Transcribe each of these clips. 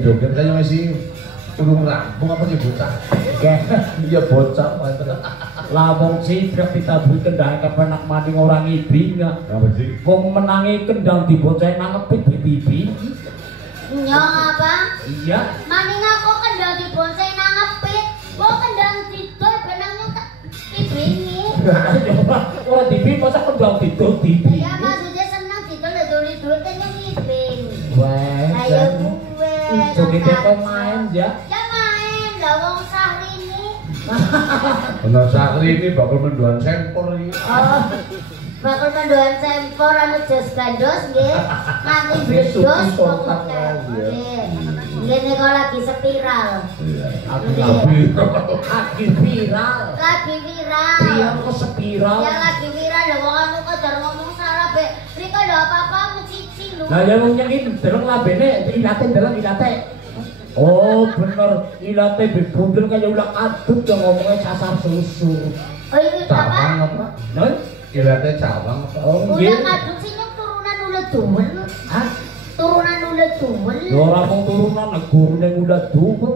Joget kayak masih urung rampung apa sih bocah? Iya bocah, lah wong sibrek ditaburi kendang kepenak mati orang ibing ya. Apa sih? Wong menangi kendang dibocah nangepit di TV. Nyong apa? Iya. Maning aku kendang dibocah nangepit. Kok kendang didol benangnya ibingi. Ora TV masa kendang didol TV. Ya maksudnya senang didol didol yang ibing. Wah. Ayo gue. Joget main ya. Ya main, lah wong Syahrini. Benar Syahrini bakal menduan sempor iki. Oh. Bakal menduan sempor anu jos gandos nggih. Nganti bledos pokoke. Nggih. Ngene kok lagi spiral. Iya. Lagi viral. Lagi viral. Iya kok spiral. Ya lagi viral lho wong anu kok jar ngomong salah be. Rika lho apa-apa cici lho. Lah ya wong nyengin deleng labene ilate deleng ilate. Oh bener ilate bebundel kaya ulah adut yang ngomongnya sasar susu. Oh ini Cawang apa? apa? Non? Ilate cawang apa? Oh Udah nggih. kadut sih nyok turunan udah duwel. Hah? Turunan udah duwel. Ya ora mung turunan negurune udah duwel.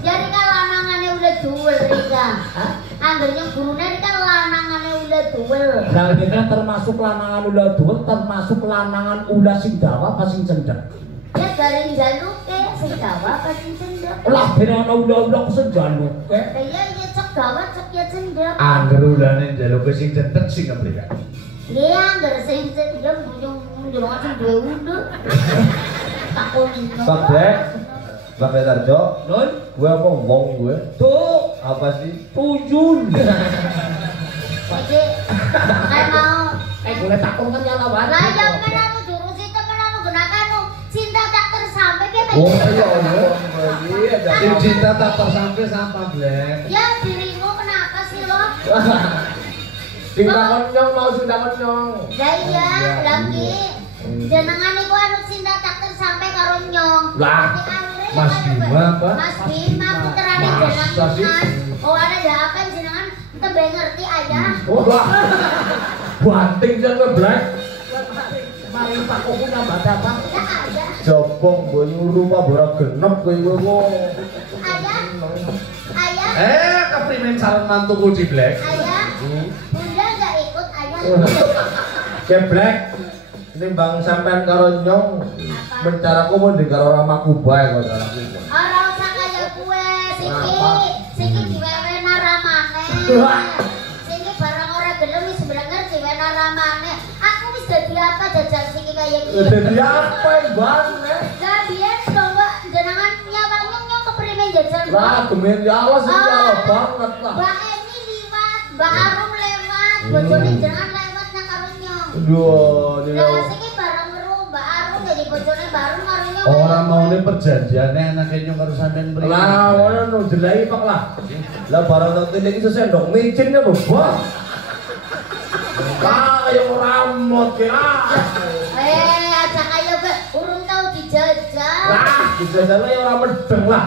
Ya Rika lanangane udah duwel Rika. Anggernya gurune Rika lanangane udah duwel. Lah kita termasuk lanangan ulah duwel termasuk lanangan ulah sing dawa apa sing cendhek. Ya garing jaluke sing dawa apa sing cendhek. Lah ben ana ulah-ulah sing jaluke. Iya iya cek dawa cek ya cendhek. Angger ulane njaluk sing cendhek sing ngeblek. Iya angger sing cendhek bunjung njolongan sing duwe undur. Takoni. Pak Blek, Pak Betarjo, Non? gue apa wong gue? Tuh Apa sih? tuyul. Jadi kayak mau Boleh takon kan nyala wae. lah ya men anu durung sita men anu gunakan cinta tak tersampai ke Oh iya iya. Sing cinta tak tersampai sama Blek. ya dirimu kenapa sih lo? Sing takon nyong mau sing takon nyong. Lah iya lagi jenengan iku anu cinta tak tersampai karo nyong. Lah, Jadi akhirnya Mas kan Bima apa? Mas Bima puterane Masa sih? jenengan. Oh ada apa jenengan tebe ngerti aja. Wah. Banting jan Blek. Mari Pak Koku nambah apa? Ya ada. Jopong gue nyuruh Pak Bora genep gue wong. Ayah. Ayah. Keprimen calon mantuku di Blek. Ayah. Bunda enggak ikut ayah. Geblek. Ini bang sampean karo nyong mencaraku mau di karo ramaku bae kok caraku. Ora usah kaya kue, Siki. Apa? Siki diwewena ramane. Siki barang ora gelem wis blenger diwewena ramane. Aku wis dadi apa jajal Siki kaya iki. Jadi apa bang? Lah biyen coba jenengan nyawangnya nyong keprimen jajal. Lah demi Allah sih ya banget lah. Mbak Emi liwat, Mbak Arum bojone jenengan lewat nang karo nyong. Duh, Lah siki bareng weruh Mbak Arung jadi bojone bareng karo nyong. Ora maune perjanjiane anake nyong karo sampean mriki. lah ngono no jelahi pak lah. Lah barang tak tene iki sesendok micinnya bebas. Kayak ramot kira. Aja kaya be urung tau dijajah. Lah, dijajal ya ora medeng lah.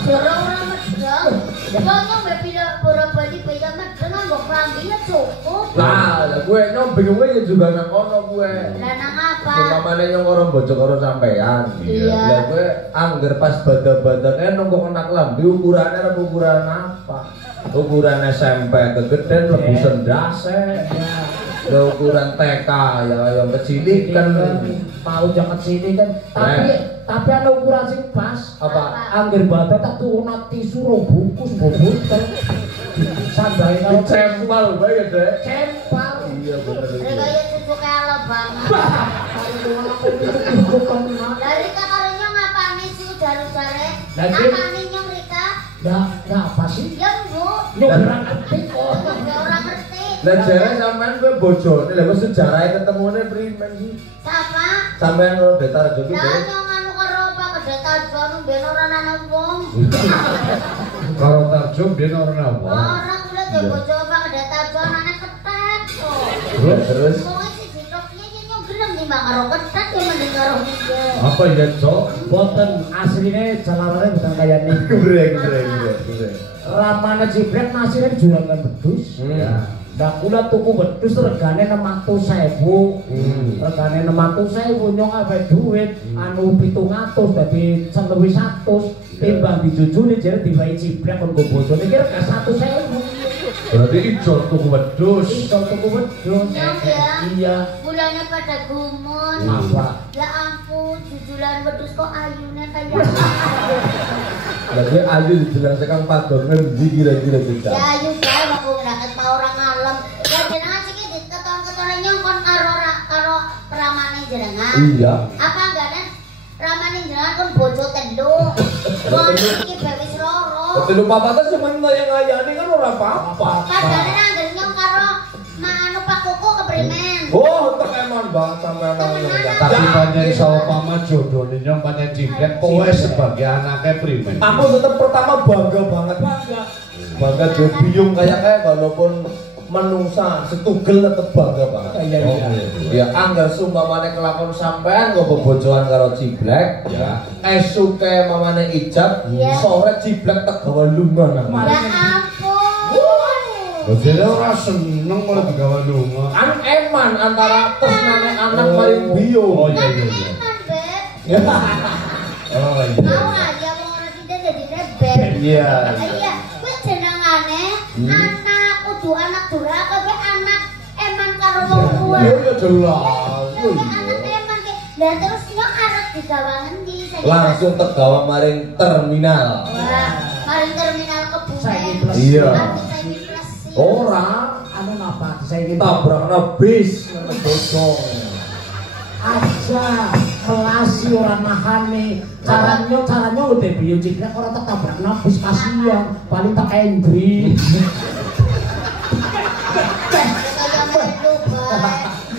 Jero ora medeng. Wong mbek pila boro-bali beda medeng mbok klambine cukup. Lah gue nyong bingungnya juga nang kono gue. Lah nang apa? Umpamane nyong karo bojo karo sampean. Iya. Lah gue angger pas badan-badane nunggu kena klambi ukurannya apa ukuran apa? Ukuran SMP kegeden lebih sendase. Lah ukuran TK ya yang kecil kan Mau jangan sini kan, tapi ada ukuran sing pas. apa? Angger badan tak turun tisu ro bungkus bobot sandai karo Cempal bae ya, Dek. cempal. Iya bener. Kaya cucu kala banget. Dari karo nyong ngapane sih ujar-ujare? Lagi? Apane nyong Rika? Nah apa sih? Ya Bu. Nyurang ketik kok. Ora ngerti. Lah jare sampean kowe bojone lha kok sejarahe ketemune primen sih? Siapa? Sampean karo Detarjo ki, Lah Dek. nyong anu karo Pak Kedetarjo anu ben ora ana wong. Karo Tarjo biyen ora napa. Ora kula de bojo Pak Kedetarjo anane ketek kok. Terus Wong iki ditoknya nyong gelem nimbang karo ketek yo mending karo dia. Apa ya, Cok? Boten asline jalarane bukan kayak niku. Greng. Ramane jibrek nasine juragan bedus. Ya. Nah kula tuku wedhus regane 600.000. Regane 600.000 nyong ape duit anu 700 dadi 100 timbang dijujuni jare diwai ciblek kon go bojone iki rega 100.000. Berarti ijo tuku wedhus. Iso tuku wedhus. Nyong ya. Iya. Bulannya pada gumun. Apa? Ya ampun, jujulan wedhus kok ayune kayak Lah gue ayu dijelang sekang padon ngendi kira-kira kita. ya ayu bae aku ngraket mau orang ngalem. Ya jenengan siki diketon-ketone nyong kon karo pramane jenengan. Iya. Apa enggak kan? Ramane jenengan kon bojo telu. Wong iki wis loro. Betul papatan cuma ngayang-ngayani kan ora apa-apa. Padahal nang nyong karo anu Pak Kuku keprimen. Oh, tek emang banget sampean nang. Tapi pancen sawetama jodone nyong pancen ciblek kowe sebagai anake primen. Aku tetap pertama bangga banget. Bangga jo biyung kayak walaupun menungsa setugel tetep bangga banget. Iya. Ya anggar sumpamane kelakon sampean kok bebojoan karo ciblek ya. Esuke mamane ijab, Iya. sore ciblek tak gawe lunga nang. Ya ampun. Bojone ora seneng malah digawe lunga. Kan eman antara tresnane anak paling biyo. Oh iya Kan iya iya. eman, Beb. Ya. Oh iya. Mau aja mau ora tidak jadi rebel. Iya. Iya, kuwi jenengane anak kudu anak durhaka kuwi anak eman karo wong tua. Iya ya jelas. Kuwi anak eman ki. Lah terus nyok arep digawa ngendi? Langsung tegawa maring terminal. Wah, maring terminal Saiki Kebumen. plus. Iya. Tapi saiki plus sih. Ora Anu napa saiki tabrakna bis bocong. aja kelasi ora nahane caranya udah biyo ciblek ora tak tabrak nafis kasihan paling tak endri.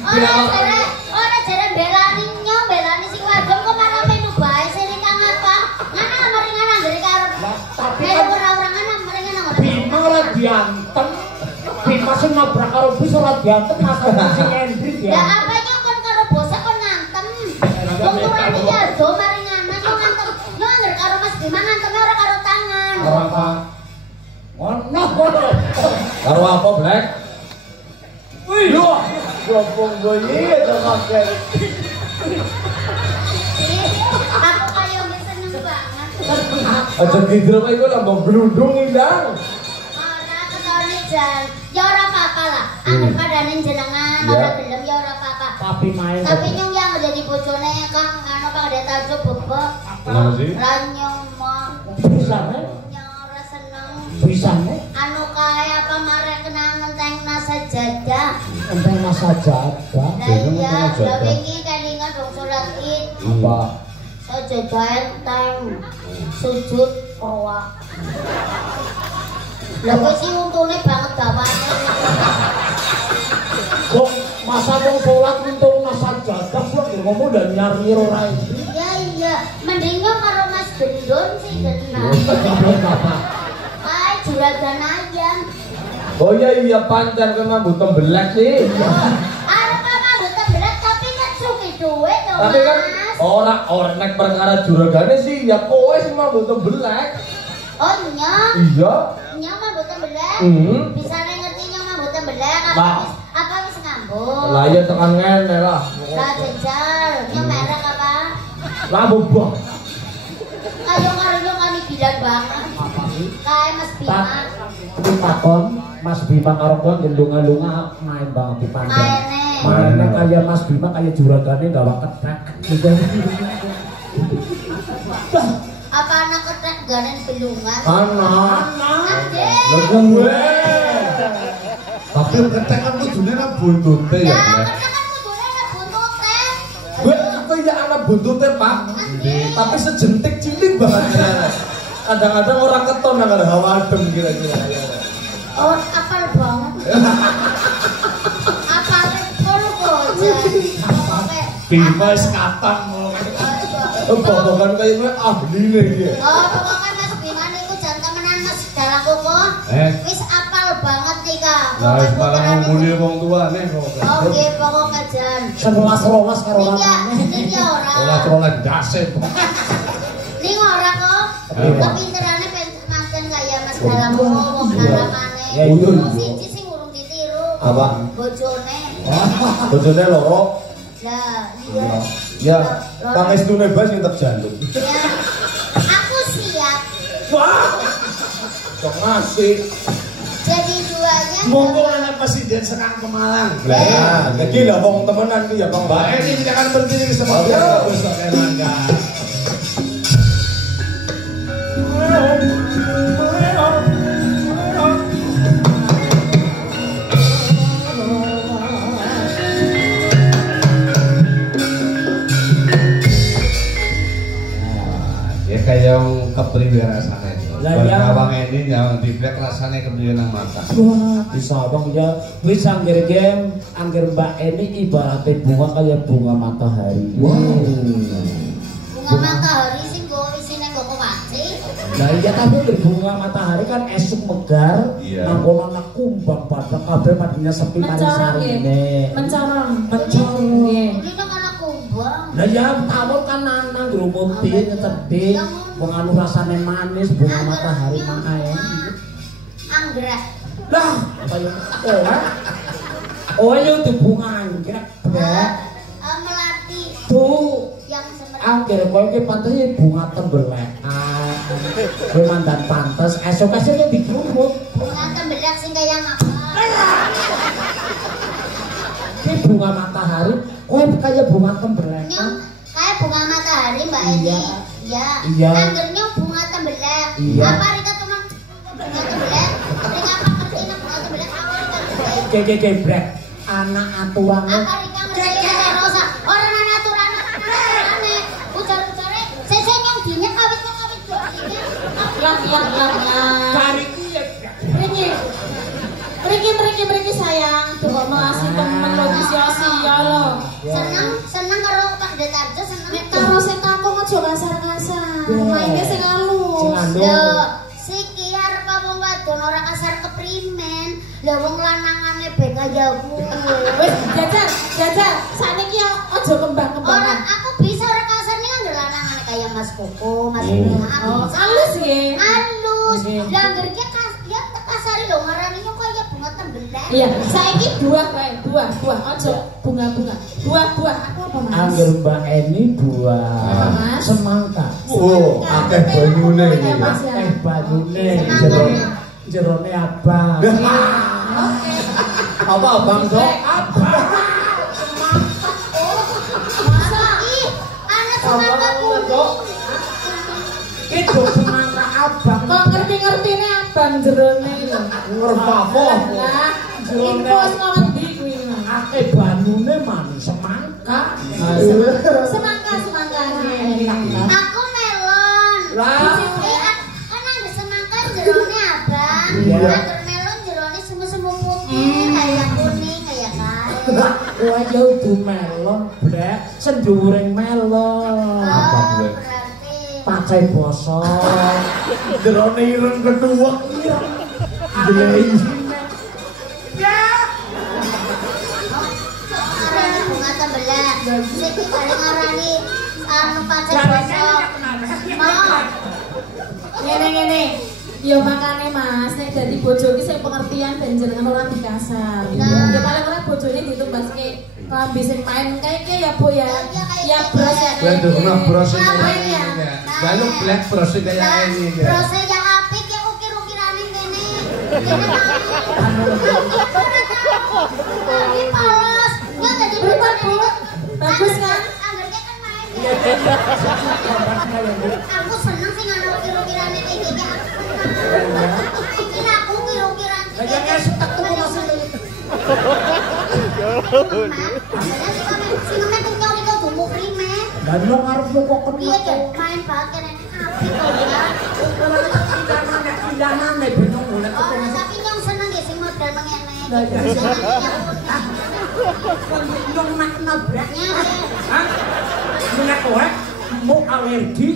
Ora jare belani nyong belani sing wadon kok malah menu bae sing kang apa? Ngana maringan anggere karep. Tapi Melu kan ora ngana maringan ora. Bima ora diantem. Bima sing nabrak karo bis ora diantem masalah sing endri Ya ya. apa nyong kon karo bose kon ngantem. Wong turane ya do maringan nyong ngantem. Nyong anggere karo Mas Bima ngantem ora karo tangan. Ora apa. Ono kono. Karo apa, Black? Wih, yo, gombong gue itu kakek. Aku kaya wis seneng banget. Aja gitu kok iku lambang glundung indang. Ora ketone jan. Ya ora apa-apa lah. Anggere padane jenengan Iya. ora gelem ya ora apa-apa. Tapi main. Tapi nyong yang jadi bojone Kang anu Pak Detarjo bebek. Kenapa sih? Ranyong mah Bisa nih. nyong ora seneng. Bisa nih. Anu kaya apa marek kena ngenteng sajadah. Enteng masa jaga. Lah iya, lah wingi kelingan dong salat Id. Apa? Sajadah enteng. Sujud roa. Lah kok sih untune banget bapak. masa wong sholat untuk nasa jadah kok ngomong dan nyari ora iki. Iya, mendingnya karo Mas Gendon sih genah. Kae juragan ayam. Oh iya pancen kowe mambu tembelek sih. Arep mambu tembelek tapi nek suki duit to, Tapi kan Mas. ora nek perkara juragane sih ya kowe sing mambu tembelek. Oh nya, Iya. nya mambu tembelek. Bisa ngerti nya mambu tembelek apa wis ngambung. Lah ya tekan ngene lah. Lah jejal, nya merek apa? Lampu bong. Ayo karo kami bilang banget. Kae Mas Bima. Iki takon Mas Bima karo kowe gendung-alunga main banget di panjang. Mainnya kayak Mas Bima kayak juragane gawa ketek. Apa anak ketek ganen belungan? Anak. Adik. Gue. Tapi ketek kan kudune nang buntute ya. Ya, ketek kan kudune nek buntute. Gue apa ya anak buntute, Pak? Tapi sejentik cilik banget. Kadang-kadang orang keton nang hawa adem kira-kira. Oh, apal banget. Apal kono aja. Bima wis katon ngono. Bobokan kayak gue ahli nih dia. Oh, pokoknya Mas Bima niku jan temenan Mas dalang koko. Wis apal banget nih Kak. Lah wis malah ngomongin wong tuane kok. Oh, nggih pokoknya jan. 11-12 karo Niki ora. Ora daset. Ning ora kok. Kepinterane pancen kaya Mas dalang koko wong garamane. Ya, iya. Siji sing urung ditiru. Apa? Bojone. Bojone loro. Lah, iya. Ya, pangestune bas yang terjaluk. Ya. Aku siap. Wah. Kok ngasih. Jadi duanya. Monggo anak presiden serang ke Malang. Lah, iki lho wong temenan iki ya, Bang. Mbak Eni tidak akan berdiri seperti Agus Erlangga. Ya kayak yang kepriwe rasane. Lah, ya. Bawang ini yang diblek rasane kepriwe nang mata. Wah, bisa bang ya. Wis angger game, angger Mbak Eni ibaratnya bunga kayak bunga matahari. Bunga matahari sing go isine nggo kewaci. Nah iya tapi berbunga matahari kan esuk megar, Iya. nangkono anak kumbang pada kabeh padanya sepi manisarine. Mencorong. Mencorong. Ini nang anak kumbang. Lah ya tawon kan nang grumuti nyetedi, wong anu rasane manis bunga matahari makae. Anggrek. Lah, kaya oh yo di bunga anggrek, Brek. Melati Tuh, yang semerang. angger kowe iki pantese bunga tembelek. Kowe mandan pantes, esuk-esuknya digrumut. Bunga tembelak sing kaya ngapa? Ini bunga matahari, kowe kaya bunga tembelek. Nyong kayak bunga matahari Mbak Eni. Iya. Iya. Iya. Anggernya bunga tembelak. Iya. Apa Rika teman bunga tembelak? Rika apa ngerti nang bunga tembelak? Apa Rika ngerti? Oke, Brek. Anak aturannya. Apa Rika ngerti? Rosa. Orang anak aturan aneh. Ujar-ujare sese nyong dinya kawit dinya. Kariki ya. Riki sayang, tuh kok ngasih temen lo di sia-sia lo. Seneng karo Pak Detarjo seneng. Karo sing kampung aja kasar-kasar. Mainnya sing halus. Sing halus. Lho, siki arep wong wadon ora kasar keprimen. Lah wong lanangane be kaya kuwi. Wis, jajal. Sakniki yo aja Ora kembang-kembangan. aku bisa ora kasar nih kan lanangane kaya Mas Koko, Mas Bima. Oh, halus nggih. Halus. Lah ngerti ya kasari lho ngarani yo kaya bunga tembelak. Iya, saiki buah kae, buah, aja bunga-bunga. Buah, aku apa Mas? Angger Mbak Eni buah Mas. semangka. Oh, akeh banyune iki. Mas, ya. Banyune Semangka. jerone abang. Apa Bang Dok? Ih, anak semangka kuning. Itu semangka abang. Kok ngerti-ngertine abang jerone lho. Ngerpapo. Lah, info sing ndi kuwi. Akeh banyune manis semangka. Semangka. Aku melon. Lah. Kan ada semangka jerone abang. Iya. Angger melon jerone semu-semu putih kayak kuning kayak kan. Kowe yo udu melon, Brek. Sendhuwuring melon. Apa gue? Berarti Pacai bosok. Drone ireng ketuwek. Delei. arane bunga tembelan. Siki kali ngarani anu pacet bosok. Mau. Ngene. Yo makane Mas, nek dadi bojo ki sing pengertian ben jenengan ora dikasar. Nah. Ya paling ora bojone ditumbaske klambi sing main kayak ya Bu ya. Ya bros ya. Gue tuh kena bros ini. Ngapain ya? Lalu black bros kayak ini. Brose yang apik ya ukir-ukiranin kene. Kene Ini polos. Nggak tadi berubah Bu. Bagus kan? Anggernya kan main. Aku seneng sih ngono ukir-ukiranin kayak gini. Ini aku ukir-ukiran. Kayaknya setek tuh masih. Si ngemen tuh nyori kau bumbu prime. Dan lo ngarepmu kok Iya kena. deh, main banget kene apik kok ya. Pindahan nih benong boleh Oh, tapi yang seneng ya sing model mengene. Lah, iya. Seneng Nyong nak nabrak. nyari. Hah? Menek kowe mau alergi.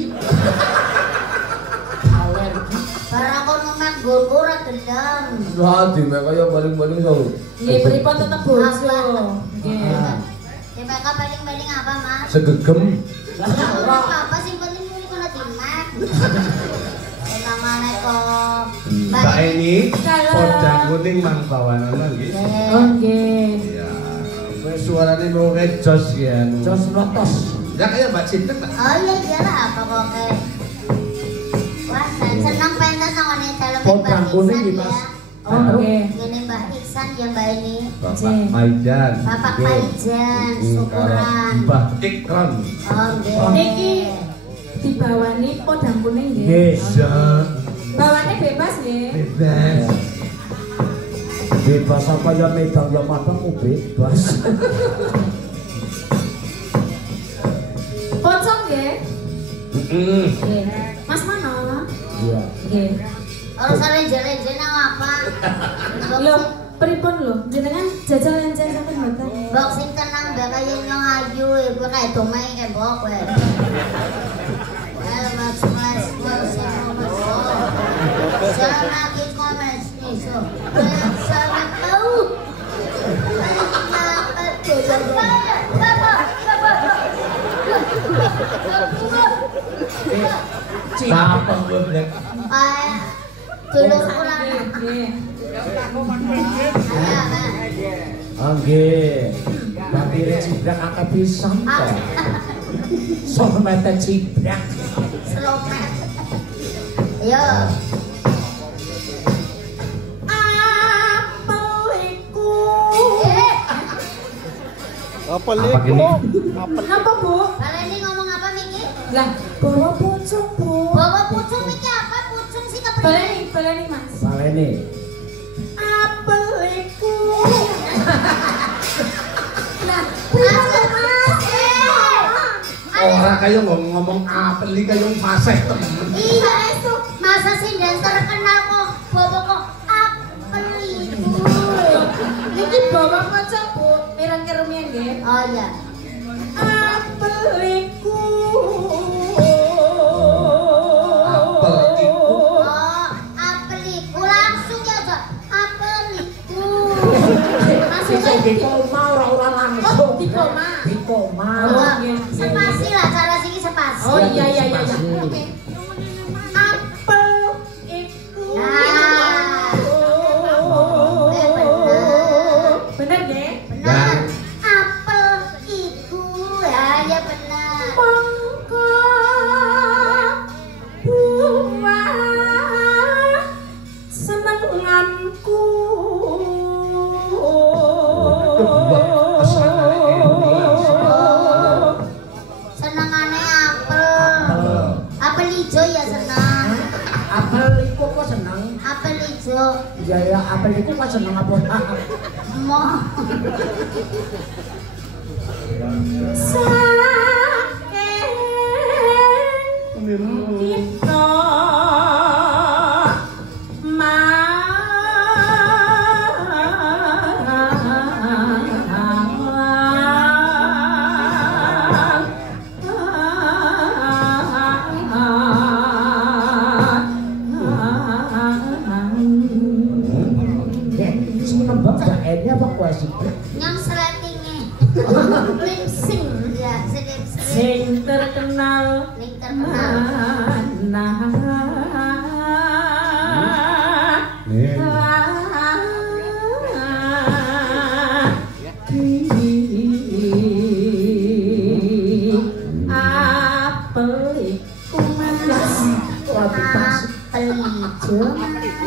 Alergi. Barang kon ngemek nggonku ora gelem. Lah dime kaya baling-baling so. Nggih pripun tetep bojo. Nggih. DPK paling-paling apa, Mas? Segegem. Lah Ya ora ora. apa sing penting kuwi kono dimek. Namane kok Mbak ini Halo. podang kuning mang bawanan nggih. Oh nggih. Iya. Wes suarane mau ngejos ya. Jos lotos. Ya kayak Mbak Cinta lah. Oh iya iyalah apa kok ke. Wah, saya senang pentas nangone dalam Podang kuning nih, Mas. Oh nggih. Ini Mbak Iksan ya Mbak ini. Bapak Maijan. Bapak Paijan, syukuran. Mbah Ikron. Oh nggih. Niki dibawani podang kuning nggih. Nggih. Iya. Bawane bebas nggih. Bebas. Bebas apa ya medang ya madang bebas. Pocong nggih. Heeh. Nggih. Mas mana? Iya. Nggih. Orang salenje-lenje nang apa? Lho, pripun lho? Jenengan jajal lenjen sampean mboten? Mbok sing tenang mbak kaya nyong ayu iku kae domai kae mbok kowe. Mas mas mas sama ki komes nih so. Sama tahu. Apa gue blek? Ay, dulur kula. Nggih. Nggih. Batire cibrak akeh pisan kok. Sono mete cibrak. Selopet. Yo. Apa gini? Napa, Bu? Baleni ngomong apa Miki? Lah, bawa pocong, Bu. Bawa pucung Miki apa? Pucung sih kepriye? Baleni Mas. Balene. Apel iku. Lah, Orang kayak ngomong apel iki kayak fasih temen. Iya itu masa sih dan terkenal kok bawa kok apel itu. Niki bawa pocong, Bu. Mireng rumiyin nggih. Oh iya. Apel iku. Apel iku. Oh apel itu langsung ya aja apel itu. Maksudnya Di koma ora langsung. Oh, di koma. Di koma. Oh, sepasi lah cara sini sepasi. Oh iya iya iya. Spasi. Oke. Apel iku. Nah. Bener nggih? Benar. Apel itu ya ya benar. Mongko buah senenganku. Senengane apel. Apel hijau ya senang. Apel iku kok seneng. Apel hijau. Ya ya apel iku kok seneng apa? Mau. Saking kita nembang jaennya apa kue sih? Yang seletingnya. Limsing. Ya, Sing terkenal Ling terkenal.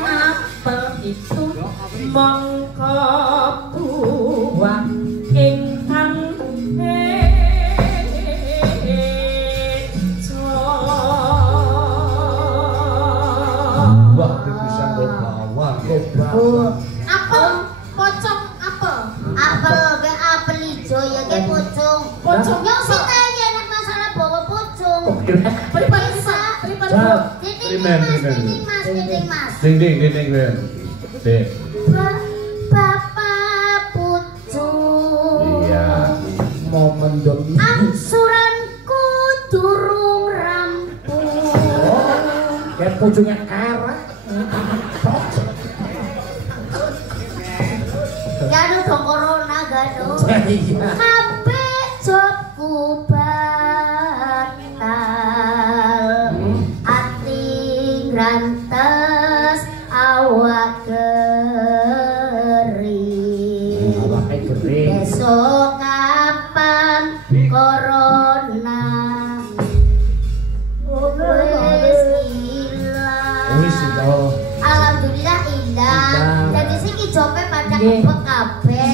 Apel itu mongko buah ingkang Wah, bisa kok bawah. apel pocong apel Apel ke apel ijo ya ke pocong. Pocong. Yang sing kaya enak masalah bawa pocong. pripun Jawab. Titik mas, titik mas, titik mas. Ding ding ding ding ding. Ding. Bapak pucung. Iya. Momen demi Angsuranku durung rampung. kayak pucungnya kerek. Ganu dong corona ganu. Iya. Kabeh jobku batal. Ati grantes awak kering. Awake kering. Besok kapan corona wis ilang. Wis itu. Alhamdulillah ilang. Jadi sing ijope pada kebek kabeh.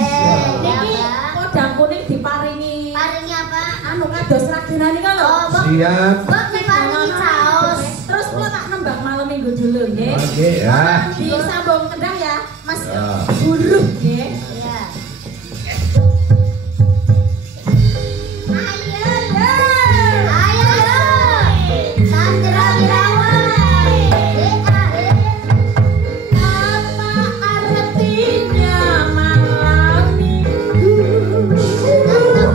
Ya, niki Mbak. kodang kuning diparingi Paringi apa? anu kados raginane kan lho. Oh, Mbak. Siap. Mbak diparingi caos. Terus kula tak nembang malam minggu dulu nggih. Oke ya. Disambung kendang ya, Mas. Ya. Buruh nggih. Iya. Ayo yo. Sandra Wirawan. Apa artinya malam minggu? Tetep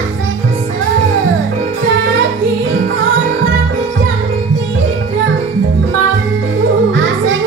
asik kesun. Bagi orang yang tidak mampu Asik.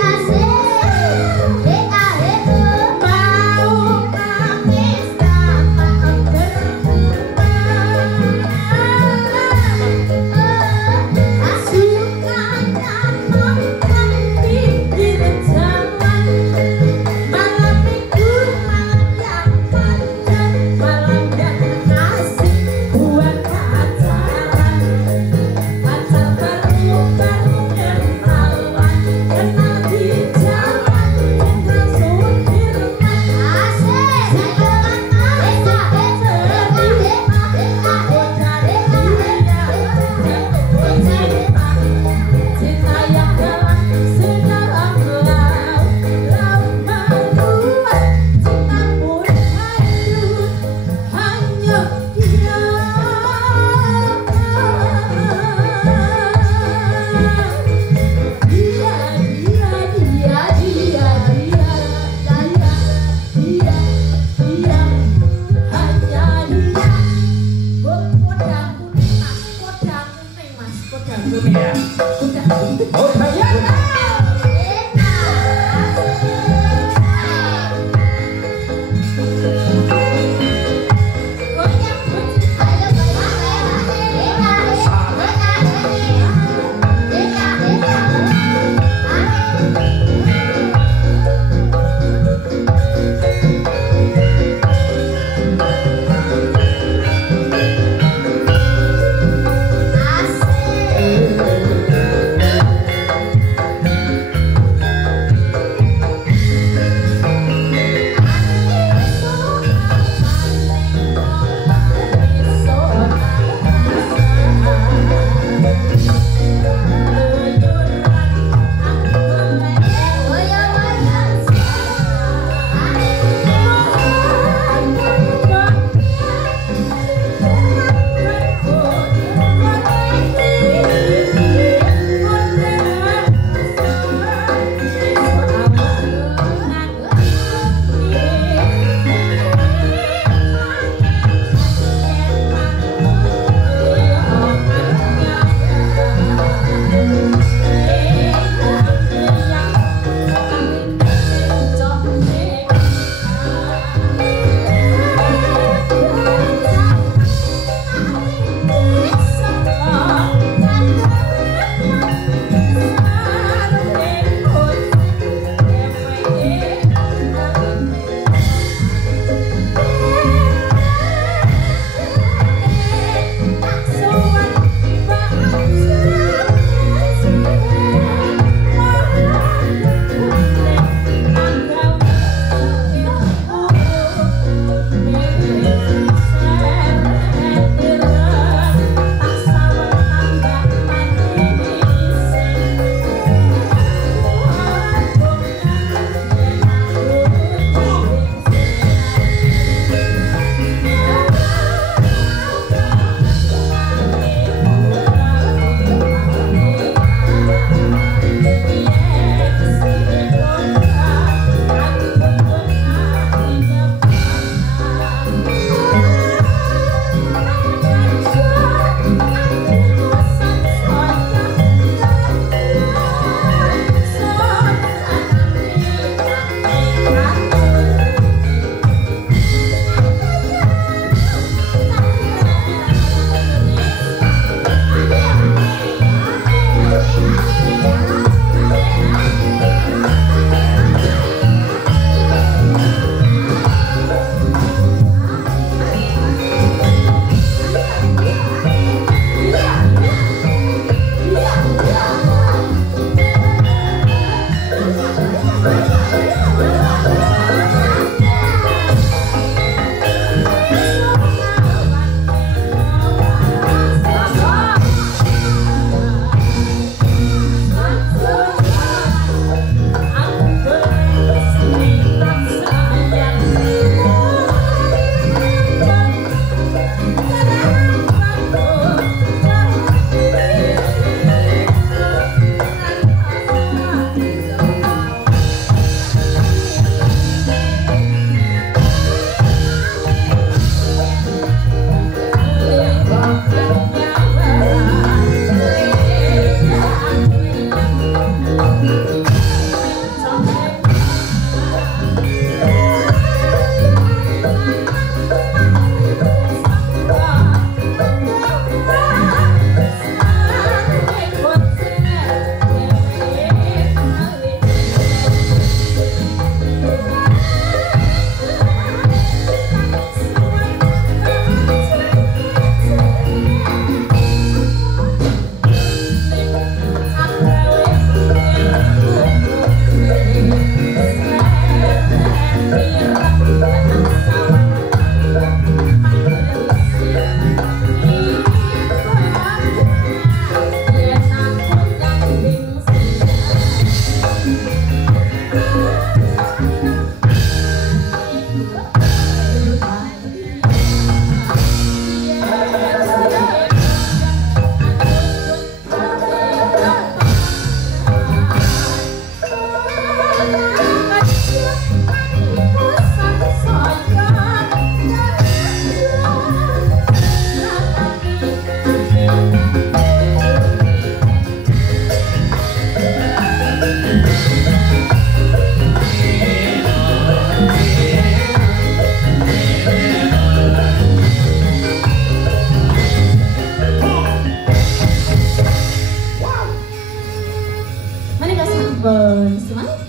ampun, semangat.